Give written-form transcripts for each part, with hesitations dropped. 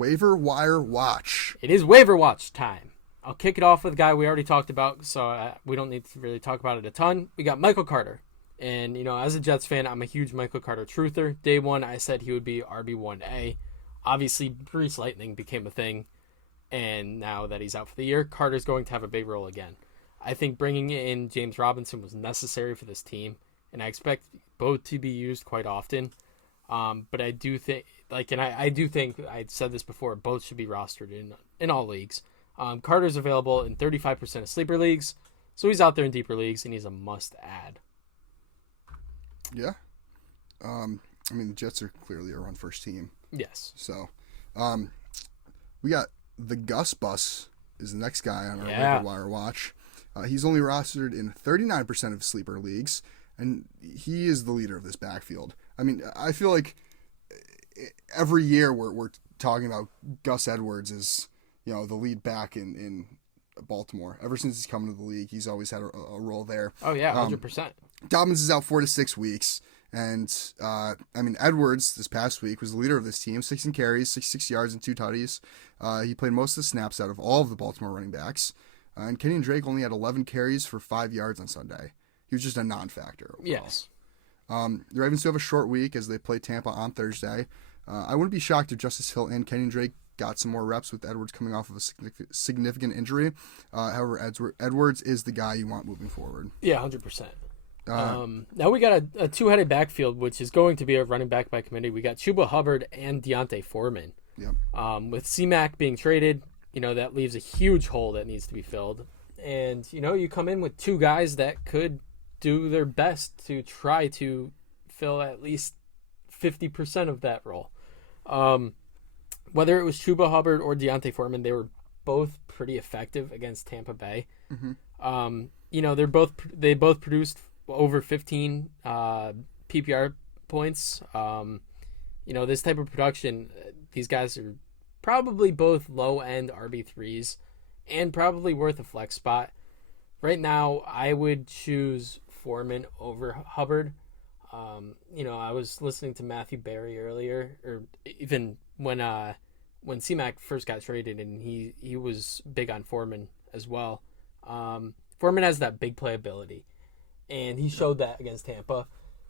Waiver Wire Watch. It is waiver watch time. I'll kick it off with a guy we already talked about, so we don't need to really talk about it a ton. We got Michael Carter. And, as a Jets fan, I'm a huge Michael Carter truther. Day one, I said he would be RB1A. Obviously, Brees Lightning became a thing. And now that he's out for the year, Carter's going to have a big role again. I think bringing in James Robinson was necessary for this team. And I expect both to be used quite often. But I do think, I do think, I said this before, both should be rostered in all leagues. Carter's available in 35% of sleeper leagues, so he's out there in deeper leagues, and he's a must-add. Yeah. The Jets are clearly a run-first team. Yes. So, we got the Gus Bus is the next guy on our Waiver Wire watch. He's only rostered in 39% of sleeper leagues, and he is the leader of this backfield. I feel like every year we're talking about Gus Edwards as the lead back in Baltimore. Ever since he's come into the league, he's always had a role there. Oh, yeah, 100%. Dobbins is out 4 to 6 weeks. And, Edwards this past week was the leader of this team, 16 carries, 66 yards, and 2 tutties. He played most of the snaps out of all of the Baltimore running backs. And Kenyon Drake only had 11 carries for 5 yards on Sunday. He was just a non-factor overall. Yes. The Ravens do have a short week as they play Tampa on Thursday. I wouldn't be shocked if Justice Hill and Kenyon Drake got some more reps with Edwards coming off of a significant injury. However, Edwards is the guy you want moving forward. Yeah, 100%. Now we got a two-headed backfield, which is going to be a running back by committee. We got Chuba Hubbard and D'onta Foreman. Yep. With C-Mac being traded, that leaves a huge hole that needs to be filled. And, you come in with two guys that could do their best to try to fill at least 50% of that role. Whether it was Chuba Hubbard or D'onta Foreman, they were both pretty effective against Tampa Bay. Mm-hmm. They both produced over 15 PPR points. This type of production, these guys are probably both low-end RB3s and probably worth a flex spot. Right now, I would choose Foreman over Hubbard. I was listening to Matthew Berry earlier, or even when C-Mac first got traded, and he was big on Foreman as well. Foreman has that big playability, and he showed that against Tampa.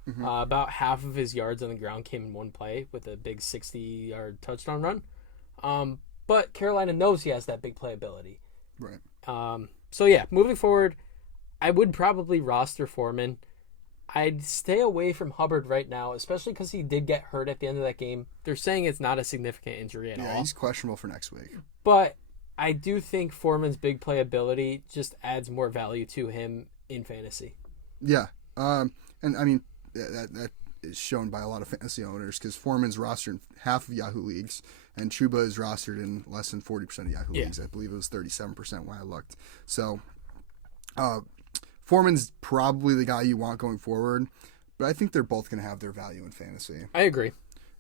Mm-hmm. About half of his yards on the ground came in one play with a big 60-yard touchdown run. But Carolina knows he has that big playability. Right. So, yeah, moving forward, I would probably roster Foreman. I'd stay away from Hubbard right now, especially because he did get hurt at the end of that game. They're saying it's not a significant injury at all. Yeah, he's questionable for next week. But I do think Foreman's big playability just adds more value to him in fantasy. Yeah. That is shown by a lot of fantasy owners because Foreman's rostered in half of Yahoo leagues, and Chuba is rostered in less than 40% of Yahoo leagues. I believe it was 37% when I looked. So, Foreman's probably the guy you want going forward, but I think they're both going to have their value in fantasy. I agree.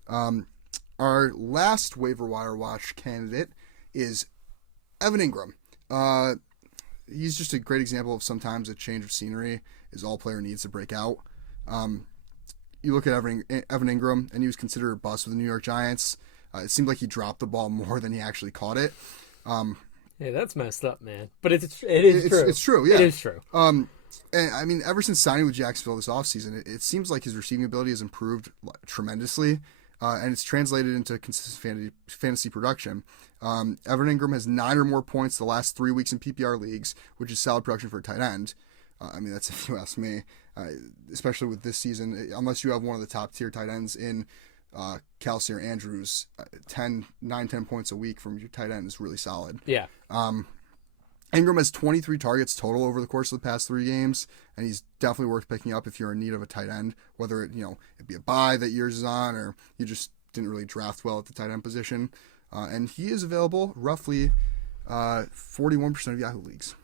Our last waiver wire watch candidate is Evan Ingram. He's just a great example of sometimes a change of scenery is all player needs to break out. You look at Evan Ingram, and he was considered a bust with the New York Giants. It seemed like he dropped the ball more than he actually caught it. Yeah, that's messed up, man. But it is true. It's true, yeah. It is true. And ever since signing with Jacksonville this offseason, it seems like his receiving ability has improved tremendously, and it's translated into consistent fantasy production. Evan Ingram has 9 or more points the last 3 weeks in PPR leagues, which is solid production for a tight end. That's if you ask me, especially with this season, unless you have one of the top tier tight ends in Kelsey or Andrews, 10 points a week from your tight end is really solid. Yeah. Ingram has 23 targets total over the course of the past 3 games, and he's definitely worth picking up if you're in need of a tight end, whether it be a bye that yours is on or you just didn't really draft well at the tight end position. And he is available roughly 41% of Yahoo leagues.